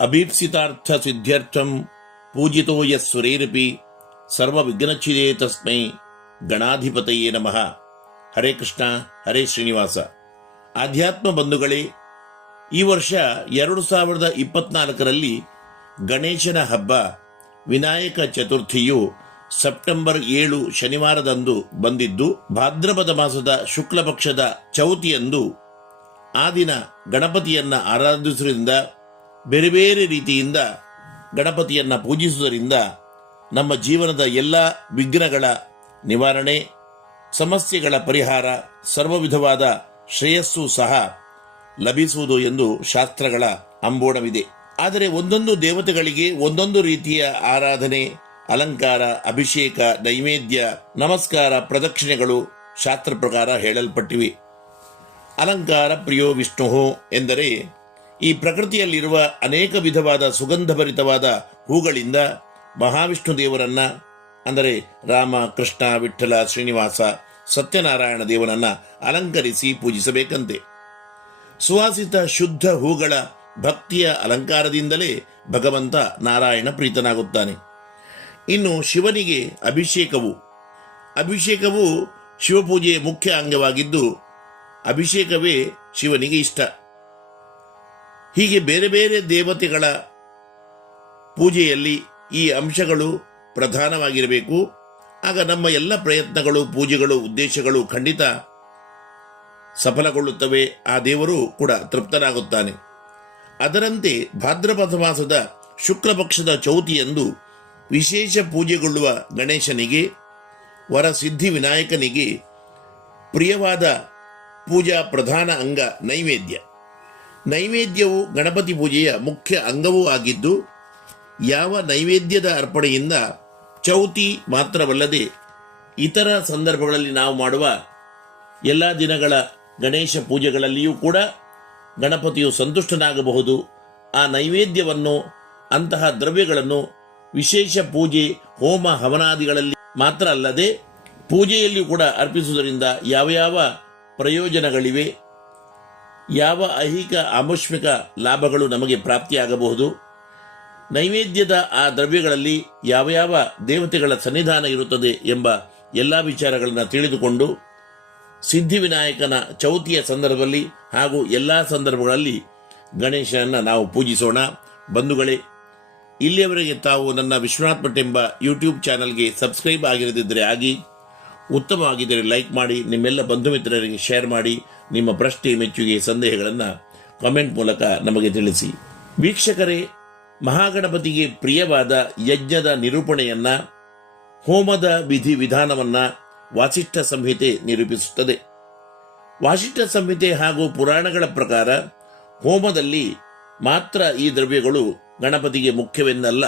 ಅಭೀಪ್ಸಿತಾರ್ಥ ಸಿದ್ಧ್ಯರ್ಥಂ ಪೂಜಿತೋ ಯಸ್ಸುರೇರಪಿ ಸರ್ವ ವಿಘ್ನಚ್ಛಿದೇ ತಸ್ಮೈ ಗಣಾಧಿಪತಯೇ ನಮಃ. ಹರೇ ಕೃಷ್ಣ, ಹರೇ ಶ್ರೀನಿವಾಸ. ಆಧ್ಯಾತ್ಮ ಬಂಧುಗಳೇ, ಈ ವರ್ಷ 2024ರಲ್ಲಿ ಗಣೇಶನ ಹಬ್ಬ ವಿನಾಯಕ ಚತುರ್ಥಿಯು ಸೆಪ್ಟೆಂಬರ್ 7 ಶನಿವಾರದಂದು ಬಂದಿದ್ದು, ಭಾದ್ರಪದ ಮಾಸದ ಶುಕ್ಲ ಪಕ್ಷದ ಚೌತಿಯಂದು ಆ ದಿನ ಗಣಪತಿಯನ್ನ ಆರಾಧಿಸುವುದರಿಂದ, ಬೇರೆ ಬೇರೆ ರೀತಿಯಿಂದ ಗಣಪತಿಯನ್ನ ಪೂಜಿಸುವುದರಿಂದ ನಮ್ಮ ಜೀವನದ ಎಲ್ಲ ವಿಘ್ನಗಳ ನಿವಾರಣೆ, ಸಮಸ್ಯೆಗಳ ಪರಿಹಾರ, ಸರ್ವ ವಿಧವಾದ ಶ್ರೇಯಸ್ಸು ಸಹ ಲಭಿಸುವುದು ಎಂದು ಶಾಸ್ತ್ರಗಳ ಅಂಬೋಣವಿದೆ. ಆದರೆ ಒಂದೊಂದು ದೇವತೆಗಳಿಗೆ ಒಂದೊಂದು ರೀತಿಯ ಆರಾಧನೆ, ಅಲಂಕಾರ, ಅಭಿಷೇಕ, ನೈವೇದ್ಯ, ನಮಸ್ಕಾರ, ಪ್ರದಕ್ಷಿಣೆಗಳು ಶಾಸ್ತ್ರ ಪ್ರಕಾರ ಹೇಳಲ್ಪಟ್ಟಿವೆ. ಅಲಂಕಾರ ಪ್ರಿಯೋ ವಿಷ್ಣು ಎಂದರೆ ಈ ಪ್ರಕೃತಿಯಲ್ಲಿರುವ ಅನೇಕ ವಿಧವಾದ ಸುಗಂಧಭರಿತವಾದ ಹೂಗಳಿಂದ ಮಹಾವಿಷ್ಣು ದೇವರನ್ನ, ಅಂದರೆ ರಾಮ, ಕೃಷ್ಣ, ವಿಠ್ಠಲ, ಶ್ರೀನಿವಾಸ, ಸತ್ಯನಾರಾಯಣ ದೇವನನ್ನ ಅಲಂಕರಿಸಿ ಪೂಜಿಸಬೇಕಂತೆ. ಸುವಾಸಿತ ಶುದ್ಧ ಹೂಗಳ ಭಕ್ತಿಯ ಅಲಂಕಾರದಿಂದಲೇ ಭಗವಂತ ನಾರಾಯಣ ಪ್ರೀತನಾಗುತ್ತಾನೆ. ಇನ್ನು ಶಿವನಿಗೆ ಅಭಿಷೇಕವು ಶಿವಪೂಜೆಯ ಮುಖ್ಯ ಅಂಗವಾಗಿದ್ದು, ಅಭಿಷೇಕವೇ ಶಿವನಿಗೆ ಇಷ್ಟ. ಹೀಗೆ ಬೇರೆ ಬೇರೆ ದೇವತೆಗಳ ಪೂಜೆಯಲ್ಲಿ ಈ ಅಂಶಗಳು ಪ್ರಧಾನವಾಗಿರಬೇಕು. ಆಗ ನಮ್ಮ ಎಲ್ಲ ಪ್ರಯತ್ನಗಳು, ಪೂಜೆಗಳು, ಉದ್ದೇಶಗಳು ಖಂಡಿತ ಸಫಲಗೊಳ್ಳುತ್ತವೆ. ಆ ದೇವರು ಕೂಡ ತೃಪ್ತನಾಗುತ್ತಾನೆ. ಅದರಂತೆ ಭಾದ್ರಪದ ಮಾಸದ ಶುಕ್ಲ ಪಕ್ಷದ ಚೌತಿಯಂದು ವಿಶೇಷ ಪೂಜೆಗೊಳ್ಳುವ ಗಣೇಶನಿಗೆ, ವರ ಸಿದ್ಧಿ ವಿನಾಯಕನಿಗೆ ಪ್ರಿಯವಾದ ಪೂಜಾ ಪ್ರಧಾನ ಅಂಗ ನೈವೇದ್ಯವು ಗಣಪತಿ ಪೂಜೆಯ ಮುಖ್ಯ ಅಂಗವೂ ಆಗಿದ್ದು, ಯಾವ ನೈವೇದ್ಯದ ಅರ್ಪಣೆಯಿಂದ ಚೌತಿ ಮಾತ್ರವಲ್ಲದೆ ಇತರ ಸಂದರ್ಭಗಳಲ್ಲಿ ನಾವು ಮಾಡುವ ಎಲ್ಲ ದಿನಗಳ ಗಣೇಶ ಪೂಜೆಗಳಲ್ಲಿಯೂ ಕೂಡ ಗಣಪತಿಯು ಸಂತುಷ್ಟನಾಗಬಹುದು. ಆ ನೈವೇದ್ಯವನ್ನು, ಅಂತಹ ದ್ರವ್ಯಗಳನ್ನು ವಿಶೇಷ ಪೂಜೆ, ಹೋಮ, ಹವನಾದಿಗಳಲ್ಲಿ ಮಾತ್ರ ಅಲ್ಲದೆ ಪೂಜೆಯಲ್ಲಿಯೂ ಕೂಡ ಅರ್ಪಿಸುವುದರಿಂದ ಯಾವ ಯಾವ ಪ್ರಯೋಜನಗಳಿವೆ, ಯಾವ ಐಹಿಕ ಆಮುಷ್ಮಿಕ ಲಾಭಗಳು ನಮಗೆ ಪ್ರಾಪ್ತಿಯಾಗಬಹುದು, ನೈವೇದ್ಯದ ಆ ದ್ರವ್ಯಗಳಲ್ಲಿ ಯಾವ ಯಾವ ದೇವತೆಗಳ ಸನ್ನಿಧಾನ ಇರುತ್ತದೆ ಎಂಬ ಎಲ್ಲ ವಿಚಾರಗಳನ್ನು ತಿಳಿದುಕೊಂಡು ಸಿದ್ಧಿವಿನಾಯಕನ ಚೌತಿಯ ಸಂದರ್ಭದಲ್ಲಿ ಹಾಗೂ ಎಲ್ಲ ಸಂದರ್ಭಗಳಲ್ಲಿ ಗಣೇಶನನ್ನ ನಾವು ಪೂಜಿಸೋಣ. ಬಂಧುಗಳೇ, ಇಲ್ಲಿಯವರೆಗೆ ತಾವು ನನ್ನ ವಿಶ್ವನಾಥ್ ಭಟ್ ಎಂಬ ಯೂಟ್ಯೂಬ್ ಚಾನಲ್ಗೆ ಸಬ್ಸ್ಕ್ರೈಬ್ ಆಗಿರದಿದ್ದರೆ ಆಗಿ, ಉತ್ತಮವಾಗಿದ್ದರೆ ಲೈಕ್ ಮಾಡಿ, ನಿಮ್ಮೆಲ್ಲ ಬಂಧು ಮಿತ್ರರಿಗೆ ಶೇರ್ ಮಾಡಿ, ನಿಮ್ಮ ಪ್ರಶ್ನೆ, ಮೆಚ್ಚುಗೆ, ಸಂದೇಹಗಳನ್ನು ಕಾಮೆಂಟ್ ಮೂಲಕ ನಮಗೆ ತಿಳಿಸಿ. ವೀಕ್ಷಕರೇ, ಮಹಾಗಣಪತಿಗೆ ಪ್ರಿಯವಾದ ಯಜ್ಞದ ನಿರೂಪಣೆಯನ್ನ, ಹೋಮದ ವಿಧಿ ವಿಧಾನವನ್ನ ವಾಸಿಷ್ಠ ಸಂಹಿತೆ ನಿರೂಪಿಸುತ್ತದೆ. ವಾಸಿಷ್ಠ ಸಂಹಿತೆ ಹಾಗೂ ಪುರಾಣಗಳ ಪ್ರಕಾರ ಹೋಮದಲ್ಲಿ ಮಾತ್ರ ಈ ದ್ರವ್ಯಗಳು ಗಣಪತಿಗೆ ಮುಖ್ಯವೆನ್ನಲ್ಲ,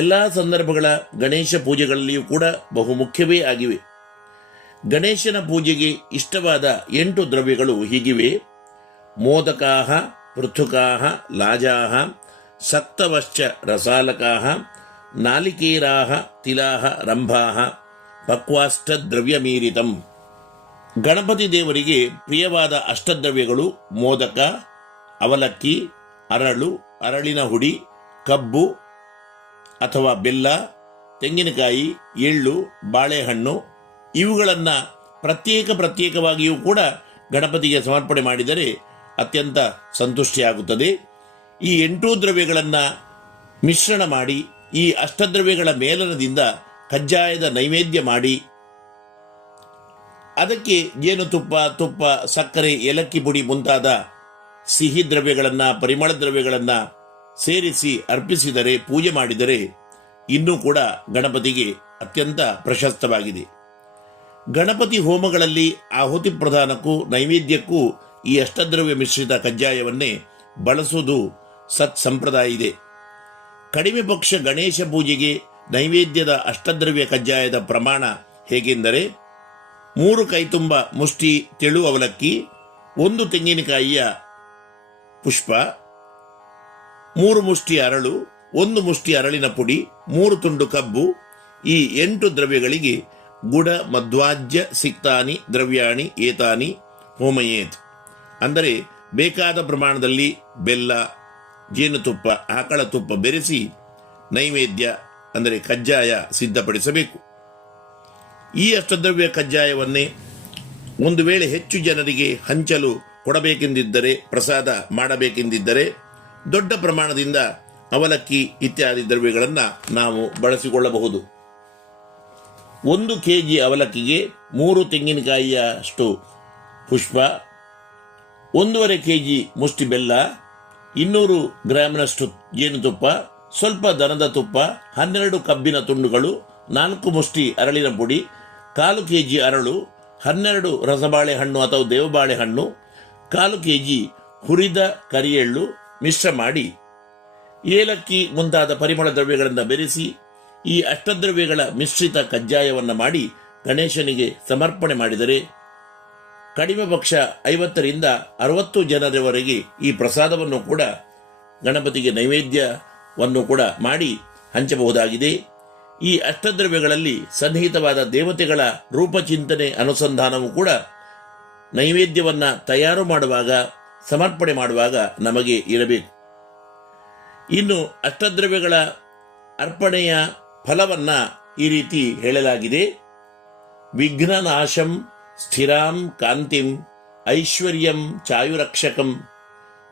ಎಲ್ಲ ಸಂದರ್ಭಗಳ ಗಣೇಶ ಪೂಜೆಗಳಲ್ಲಿಯೂ ಕೂಡ ಬಹುಮುಖ್ಯವೇ ಆಗಿವೆ. ಗಣೇಶನ ಪೂಜೆಗೆ ಇಷ್ಟವಾದ 8 ದ್ರವ್ಯಗಳು ಹೀಗಿವೆ: ಮೋದಕಾಹ, ಪೃಥುಕಾಹ, ಲಾಜಾಹ, ಸಕ್ತವಶ್ಚ ರಸಾಲಕಾಹ, ನಾಲಿಕೇರಾಹ, ತಿಲಾಹ, ರಂಭಾಹ, ಪಕ್ವಾಷ್ಟದ್ರವ್ಯಮೀರಿತಂ. ಗಣಪತಿ ದೇವರಿಗೆ ಪ್ರಿಯವಾದ ಅಷ್ಟದ್ರವ್ಯಗಳು ಮೋದಕ, ಅವಲಕ್ಕಿ, ಅರಳು, ಅರಳಿನ ಹುಡಿ, ಕಬ್ಬು ಅಥವಾ ಬೆಲ್ಲ, ತೆಂಗಿನಕಾಯಿ, ಎಳ್ಳು, ಬಾಳೆಹಣ್ಣು ಇವುಗಳನ್ನು ಪ್ರತ್ಯೇಕವಾಗಿಯೂ ಕೂಡ ಗಣಪತಿಗೆ ಸಮರ್ಪಣೆ ಮಾಡಿದರೆ ಅತ್ಯಂತ ಸಂತುಷ್ಟಿಯಾಗುತ್ತದೆ. ಈ 8 ದ್ರವ್ಯಗಳನ್ನು ಮಿಶ್ರಣ ಮಾಡಿ ಈ ಅಷ್ಟದ್ರವ್ಯಗಳ ಮೇಲನದಿಂದ ಕಜ್ಜಾಯದ ನೈವೇದ್ಯ ಮಾಡಿ ಅದಕ್ಕೆ ಜೇನುತುಪ್ಪ, ತುಪ್ಪ, ಸಕ್ಕರೆ, ಏಲಕ್ಕಿ ಪುಡಿ ಮುಂತಾದ ಸಿಹಿ ದ್ರವ್ಯಗಳನ್ನು, ಪರಿಮಳ ದ್ರವ್ಯಗಳನ್ನು ಸೇರಿಸಿ ಅರ್ಪಿಸಿದರೆ, ಪೂಜೆ ಮಾಡಿದರೆ ಇನ್ನೂ ಕೂಡ ಗಣಪತಿಗೆ ಅತ್ಯಂತ ಪ್ರಶಸ್ತವಾಗಿದೆ. ಗಣಪತಿ ಹೋಮಗಳಲ್ಲಿ ಆಹುತಿ ಪ್ರದಾನಕ್ಕೂ ನೈವೇದ್ಯಕ್ಕೂ ಈ ಅಷ್ಟದ್ರವ್ಯ ಮಿಶ್ರಿತ ಕಜ್ಜಾಯವನ್ನೇ ಬಳಸುವುದು ಸತ್ ಸಂಪ್ರದಾಯ ಇದೆ. ಕಡಿಮೆ ಪಕ್ಷ ಗಣೇಶ ಪೂಜೆಗೆ ನೈವೇದ್ಯದ ಅಷ್ಟದ್ರವ್ಯ ಕಜ್ಜಾಯದ ಪ್ರಮಾಣ ಹೇಗೆಂದರೆ 3 ಕೈತುಂಬ ಮುಷ್ಟಿ ತೆಳು ಅವಲಕ್ಕಿ, 1 ತೆಂಗಿನಕಾಯಿಯ ಪುಷ್ಪ, 3 ಮುಷ್ಟಿ ಅರಳು, 1 ಮುಷ್ಟಿ ಅರಳಿನ ಪುಡಿ, 3 ತುಂಡು ಕಬ್ಬು. ಈ 8 ದ್ರವ್ಯಗಳಿಗೆ ಗುಡ ಮಧ್ವಾಜ್ಯ ಸಿಕ್ತಾನಿ ದ್ರವ್ಯಾಣಿ ಏತಾನಿ ಹೋಮಯೇತ್. ಅಂದರೆ ಬೇಕಾದ ಪ್ರಮಾಣದಲ್ಲಿ ಬೆಲ್ಲ, ಜೇನುತುಪ್ಪ, ಆಕಳ ತುಪ್ಪ ಬೆರೆಸಿ ನೈವೇದ್ಯ ಅಂದರೆ ಕಜ್ಜಾಯ ಸಿದ್ಧಪಡಿಸಬೇಕು. ಈ ಅಷ್ಟದ್ರವ್ಯ ಕಜ್ಜಾಯವನ್ನೇ ಒಂದು ವೇಳೆ ಹೆಚ್ಚು ಜನರಿಗೆ ಹಂಚಲು ಕೊಡಬೇಕೆಂದಿದ್ದರೆ, ಪ್ರಸಾದ ಮಾಡಬೇಕೆಂದಿದ್ದರೆ ದೊಡ್ಡ ಪ್ರಮಾಣದಿಂದ ಅವಲಕ್ಕಿ ಇತ್ಯಾದಿ ದ್ರವ್ಯಗಳನ್ನು ನಾವು ಬಳಸಿಕೊಳ್ಳಬಹುದು. 1 kg ಅವಲಕ್ಕಿಗೆ 3 ತೆಂಗಿನಕಾಯಿಯಷ್ಟು ಪುಷ್ಪ, 1.5 kg ಮುಷ್ಟಿ ಬೆಲ್ಲ, 200 ಗ್ರಾಂನಷ್ಟು ಜೇನುತುಪ್ಪ, ಸ್ವಲ್ಪ ದನದ ತುಪ್ಪ, 12 ಕಬ್ಬಿನ ತುಂಡುಗಳು, 4 ಮುಷ್ಟಿ ಅರಳಿನ ಪುಡಿ, 1/4 kg ಅರಳು, 12 ರಸಬಾಳೆಹಣ್ಣು ಅಥವಾ ದೇವಬಾಳೆಹಣ್ಣು, 1/4 kg ಹುರಿದ ಕರಿಎಳ್ಳು ಮಿಶ್ರ ಮಾಡಿ ಏಲಕ್ಕಿ ಮುಂತಾದ ಪರಿಮಳ ದ್ರವ್ಯಗಳನ್ನು ಬೆರೆಸಿ ಈ ಅಷ್ಟದ್ರವ್ಯಗಳ ಮಿಶ್ರಿತ ಕಜ್ಜಾಯವನ್ನು ಮಾಡಿ ಗಣೇಶನಿಗೆ ಸಮರ್ಪಣೆ ಮಾಡಿದರೆ ಕಡಿಮೆ ಪಕ್ಷ 50 ರಿಂದ 60 ಜನರವರೆಗೆ ಈ ಪ್ರಸಾದವನ್ನು ಕೂಡ ಗಣಪತಿಗೆ ನೈವೇದ್ಯವನ್ನು ಕೂಡ ಮಾಡಿ ಹಂಚಬಹುದಾಗಿದೆ. ಈ ಅಷ್ಟದ್ರವ್ಯಗಳಲ್ಲಿ ಸನ್ನಿಹಿತವಾದ ದೇವತೆಗಳ ರೂಪಚಿಂತನೆ ಅನುಸಂಧಾನವೂ ಕೂಡ ನೈವೇದ್ಯವನ್ನು ತಯಾರು ಮಾಡುವಾಗ, ಸಮರ್ಪಣೆ ಮಾಡುವಾಗ ನಮಗೆ ಇರಬೇಕು. ಇನ್ನು ಅಷ್ಟದ್ರವ್ಯಗಳ ಅರ್ಪಣೆಯ ಫಲವನ್ನು ಈ ರೀತಿ ಹೇಳಲಾಗಿದೆ. ವಿಘ್ನನಾಶಂ ಸ್ಥಿರಾಂ ಕಾಂತಿಂ ಐಶ್ವರ್ಯಂ ಚಾಯುರಕ್ಷಕಂ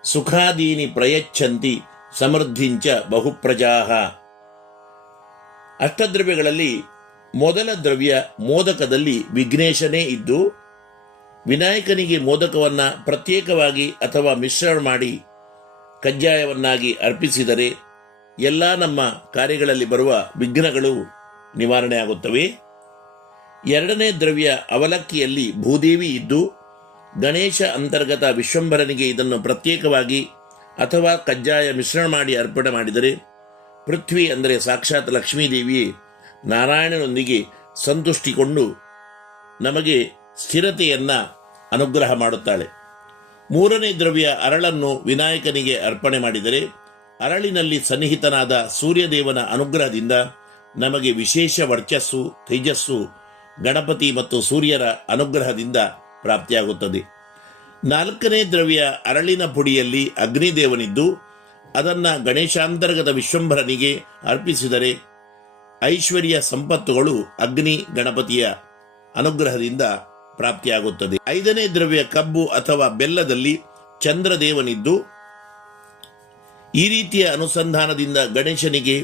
ಸುಖಾದೀನಿ ಪ್ರಯಚ್ಛಂತಿ ಸಮೃದ್ಧಿಂಚ ಬಹುಪ್ರಜಾಹ. ಅಷ್ಟದ್ರವ್ಯಗಳಲ್ಲಿ ಮೊದಲ ದ್ರವ್ಯ ಮೋದಕದಲ್ಲಿ ವಿಘ್ನೇಶನೇ ಇದ್ದು, ವಿನಾಯಕನಿಗೆ ಮೋದಕವನ್ನು ಪ್ರತ್ಯೇಕವಾಗಿ ಅಥವಾ ಮಿಶ್ರಣ ಮಾಡಿ ಕಜ್ಜಾಯವನ್ನಾಗಿ ಅರ್ಪಿಸಿದರೆ ಎಲ್ಲ ನಮ್ಮ ಕಾರ್ಯಗಳಲ್ಲಿ ಬರುವ ವಿಘ್ನಗಳು ನಿವಾರಣೆ ಆಗುತ್ತವೆ. 2ನೇ ದ್ರವ್ಯ ಅವಲಕ್ಕಿಯಲ್ಲಿ ಭೂದೇವಿ ಇದ್ದು, ಗಣೇಶ ಅಂತರ್ಗತ ವಿಶ್ವಂಭರನಿಗೆ ಇದನ್ನು ಪ್ರತ್ಯೇಕವಾಗಿ ಅಥವಾ ಕಜ್ಜಾಯ ಮಿಶ್ರಣ ಮಾಡಿ ಅರ್ಪಣೆ ಮಾಡಿದರೆ ಪೃಥ್ವಿ ಅಂದರೆ ಸಾಕ್ಷಾತ್ ಲಕ್ಷ್ಮೀದೇವಿಯೇ ನಾರಾಯಣನೊಂದಿಗೆ ಸಂತುಷ್ಟಿಕೊಂಡು ನಮಗೆ ಸ್ಥಿರತೆಯನ್ನು ಅನುಗ್ರಹ ಮಾಡುತ್ತಾಳೆ. 3ನೇ ದ್ರವ್ಯ ಅರಳನ್ನು ವಿನಾಯಕನಿಗೆ ಅರ್ಪಣೆ ಮಾಡಿದರೆ ಅರಳಿನಲ್ಲಿ ಸನ್ನಿಹಿತನಾದ ಸೂರ್ಯದೇವನ ಅನುಗ್ರಹದಿಂದ ನಮಗೆ ವಿಶೇಷ ವರ್ಚಸ್ಸು, ತೇಜಸ್ಸು ಗಣಪತಿ ಮತ್ತು ಸೂರ್ಯರ ಅನುಗ್ರಹದಿಂದ ಪ್ರಾಪ್ತಿಯಾಗುತ್ತದೆ. 4ನೇ ದ್ರವ್ಯ ಅರಳಿನ ಪುಡಿಯಲ್ಲಿ ಅಗ್ನಿದೇವನಿದ್ದು ಅದನ್ನು ಗಣೇಶಾಂತರ್ಗತ ವಿಶ್ವಂಭರನಿಗೆ ಅರ್ಪಿಸಿದರೆ ಐಶ್ವರ್ಯ ಸಂಪತ್ತುಗಳು ಅಗ್ನಿ ಗಣಪತಿಯ ಅನುಗ್ರಹದಿಂದ ಪ್ರಾಪ್ತಿಯಾಗುತ್ತದೆ. 5ನೇ ದ್ರವ್ಯ ಕಬ್ಬು ಅಥವಾ ಬೆಲ್ಲದಲ್ಲಿ ಚಂದ್ರದೇವನಿದ್ದು ಈ ರೀತಿಯ ಅನುಸಂಧಾನದಿಂದ ಗಣೇಶನಿಗೆ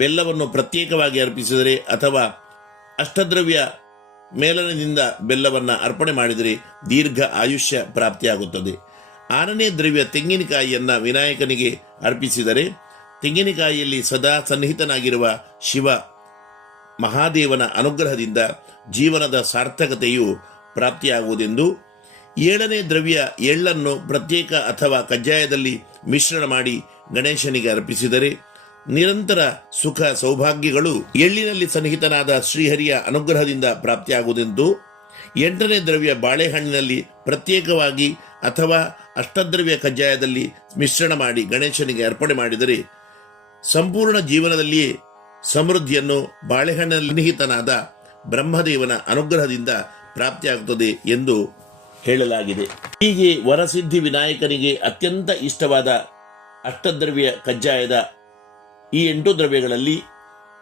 ಬೆಲ್ಲವನ್ನು ಪ್ರತ್ಯೇಕವಾಗಿ ಅರ್ಪಿಸಿದರೆ ಅಥವಾ ಅಷ್ಟದ್ರವ್ಯ ಮೇಲನದಿಂದ ಬೆಲ್ಲವನ್ನು ಅರ್ಪಣೆ ಮಾಡಿದರೆ ದೀರ್ಘ ಆಯುಷ್ಯ ಪ್ರಾಪ್ತಿಯಾಗುತ್ತದೆ. 6ನೇ ದ್ರವ್ಯ ತೆಂಗಿನಕಾಯಿಯನ್ನು ವಿನಾಯಕನಿಗೆ ಅರ್ಪಿಸಿದರೆ ತೆಂಗಿನಕಾಯಿಯಲ್ಲಿ ಸದಾ ಸನ್ನಿಹಿತನಾಗಿರುವ ಶಿವ ಮಹಾದೇವನ ಅನುಗ್ರಹದಿಂದ ಜೀವನದ ಸಾರ್ಥಕತೆಯು ಪ್ರಾಪ್ತಿಯಾಗುವುದೆಂದು. 7ನೇ ದ್ರವ್ಯ ಎಳ್ಳನ್ನು ಪ್ರತ್ಯೇಕ ಅಥವಾ ಕಜ್ಜಾಯದಲ್ಲಿ ಮಿಶ್ರಣ ಮಾಡಿ ಗಣೇಶನಿಗೆ ಅರ್ಪಿಸಿದರೆ ನಿರಂತರ ಸುಖ ಸೌಭಾಗ್ಯಗಳು ಎಳ್ಳಿನಲ್ಲಿ ಸನ್ನಿಹಿತನಾದ ಶ್ರೀಹರಿಯ ಅನುಗ್ರಹದಿಂದ ಪ್ರಾಪ್ತಿಯಾಗುವುದೆಂದು. 8ನೇ ದ್ರವ್ಯ ಬಾಳೆಹಣ್ಣಿನಲ್ಲಿ ಪ್ರತ್ಯೇಕವಾಗಿ ಅಥವಾ ಅಷ್ಟದ್ರವ್ಯ ಕಜ್ಜಾಯದಲ್ಲಿ ಮಿಶ್ರಣ ಮಾಡಿ ಗಣೇಶನಿಗೆ ಅರ್ಪಣೆ ಮಾಡಿದರೆ ಸಂಪೂರ್ಣ ಜೀವನದಲ್ಲಿಯೇ ಸಮೃದ್ಧಿಯನ್ನು ಬಾಳೆಹಣ್ಣಿನಲ್ಲಿ ನಿಹಿತನಾದ ಬ್ರಹ್ಮದೇವನ ಅನುಗ್ರಹದಿಂದ ಪ್ರಾಪ್ತಿಯಾಗುತ್ತದೆ ಎಂದು ಹೇಳಲಾಗಿದೆ. ಹೀಗೆ ವರಸಿದ್ಧಿ ವಿನಾಯಕನಿಗೆ ಅತ್ಯಂತ ಇಷ್ಟವಾದ ಅಷ್ಟದ್ರವ್ಯ ಕಜ್ಜಾಯದ ಈ 8 ದ್ರವ್ಯಗಳಲ್ಲಿ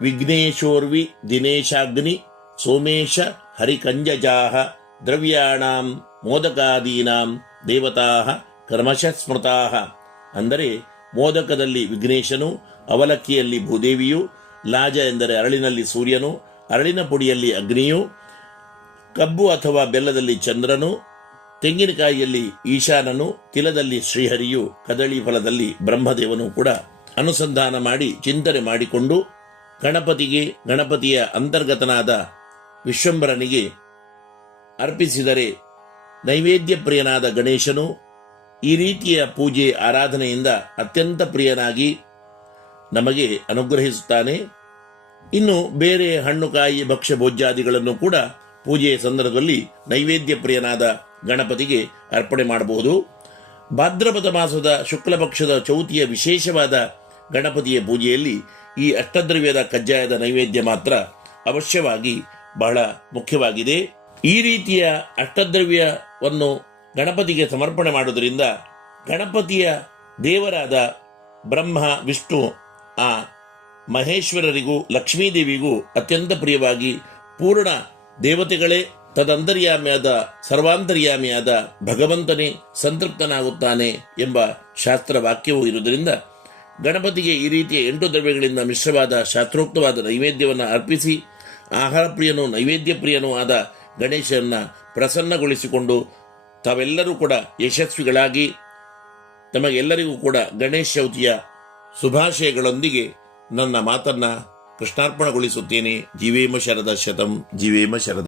ವಿಘ್ನೇಶೋರ್ವಿ ದಿನೇಶಾಗ್ನಿ ಸೋಮೇಶ ಹರಿಕಂಜಜಾಹ ದ್ರವ್ಯಾಣಾಂ ಮೋದಕಾದೀನಾಂ ದೇವತಾಃ ಕರ್ಮಶಃ ಸ್ಮೃತಾಃ. ಅಂದರೆ ಮೋದಕದಲ್ಲಿ ವಿಘ್ನೇಶನು, ಅವಲಕ್ಕಿಯಲ್ಲಿ ಭೂದೇವಿಯು, ಲಾಜ ಎಂದರೆ ಅರಳಿನಲ್ಲಿ ಸೂರ್ಯನು, ಅರಳಿನ ಪುಡಿಯಲ್ಲಿ ಅಗ್ನಿಯು, ಕಬ್ಬು ಅಥವಾ ಬೆಲ್ಲದಲ್ಲಿ ಚಂದ್ರನು, ತೆಂಗಿನಕಾಯಿಯಲ್ಲಿ ಈಶಾನನು, ತಿಲದಲ್ಲಿ ಶ್ರೀಹರಿಯು, ಕದಳಿ ಫಲದಲ್ಲಿ ಬ್ರಹ್ಮದೇವನು ಕೂಡ ಅನುಸಂಧಾನ ಮಾಡಿ ಚಿಂತನೆ ಮಾಡಿಕೊಂಡು ಗಣಪತಿಯ ಅಂತರ್ಗತನಾದ ವಿಶ್ವಂಭರನಿಗೆ ಅರ್ಪಿಸಿದರೆ ನೈವೇದ್ಯ ಪ್ರಿಯನಾದ ಗಣೇಶನು ಈ ರೀತಿಯ ಪೂಜೆ ಆರಾಧನೆಯಿಂದ ಅತ್ಯಂತ ಪ್ರಿಯನಾಗಿ ನಮಗೆ ಅನುಗ್ರಹಿಸುತ್ತಾನೆ. ಇನ್ನು ಬೇರೆ ಹಣ್ಣುಕಾಯಿ ಭಕ್ಷ್ಯ ಭೋಜ್ಯಾದಿಗಳನ್ನು ಕೂಡ ಪೂಜೆಯ ಸಂದರ್ಭದಲ್ಲಿ ನೈವೇದ್ಯ ಪ್ರಿಯನಾದ ಗಣಪತಿಗೆ ಅರ್ಪಣೆ ಮಾಡಬಹುದು. ಭಾದ್ರಪದ ಮಾಸದ ಶುಕ್ಲ ಪಕ್ಷದ ಚೌತಿಯ ವಿಶೇಷವಾದ ಗಣಪತಿಯ ಪೂಜೆಯಲ್ಲಿ ಈ ಅಷ್ಟದ್ರವ್ಯದ ಕಜ್ಜಾಯದ ನೈವೇದ್ಯ ಮಾತ್ರ ಅವಶ್ಯವಾಗಿ ಬಹಳ ಮುಖ್ಯವಾಗಿದೆ. ಈ ರೀತಿಯ ಅಷ್ಟದ್ರವ್ಯವನ್ನು ಗಣಪತಿಗೆ ಸಮರ್ಪಣೆ ಮಾಡುವುದರಿಂದ ಗಣಪತಿಯ ದೇವರಾದ ಬ್ರಹ್ಮ ವಿಷ್ಣು ಆ ಮಹೇಶ್ವರರಿಗೂ ಲಕ್ಷ್ಮೀದೇವಿಗೂ ಅತ್ಯಂತ ಪ್ರಿಯವಾಗಿ ಪೂರ್ಣ ದೇವತೆಗಳೇ ತದಂತರ್ಯಾಮಿಯಾದ ಸರ್ವಾಂತರ್ಯಾಮಿಯಾದ ಭಗವಂತನೇ ಸಂತೃಪ್ತನಾಗುತ್ತಾನೆ ಎಂಬ ಶಾಸ್ತ್ರ ವಾಕ್ಯವೂ ಇರುವುದರಿಂದ ಗಣಪತಿಗೆ ಈ ರೀತಿಯ 8 ದ್ರವ್ಯಗಳಿಂದ ಮಿಶ್ರವಾದ ಶಾಸ್ತ್ರೋಕ್ತವಾದ ನೈವೇದ್ಯವನ್ನು ಅರ್ಪಿಸಿ ಆಹಾರ ಪ್ರಿಯನೂ ನೈವೇದ್ಯ ಪ್ರಿಯನೂ ಆದ ಗಣೇಶನನ್ನು ಪ್ರಸನ್ನಗೊಳಿಸಿಕೊಂಡು ತಾವೆಲ್ಲರೂ ಕೂಡ ಯಶಸ್ವಿಗಳಾಗಿ ತಮಗೆಲ್ಲರಿಗೂ ಕೂಡ ಗಣೇಶ ಚೌತಿಯ ಶುಭಾಶಯಗಳೊಂದಿಗೆ ನನ್ನ ಮಾತನ್ನು ಕೃಷ್ಣಾರ್ಪಣಗೊಳಿಸುತ್ತೇನೆ. ಜೀವೇಮ ಶರದ ಶತಂ ಜೀವೇಮ ಶರದ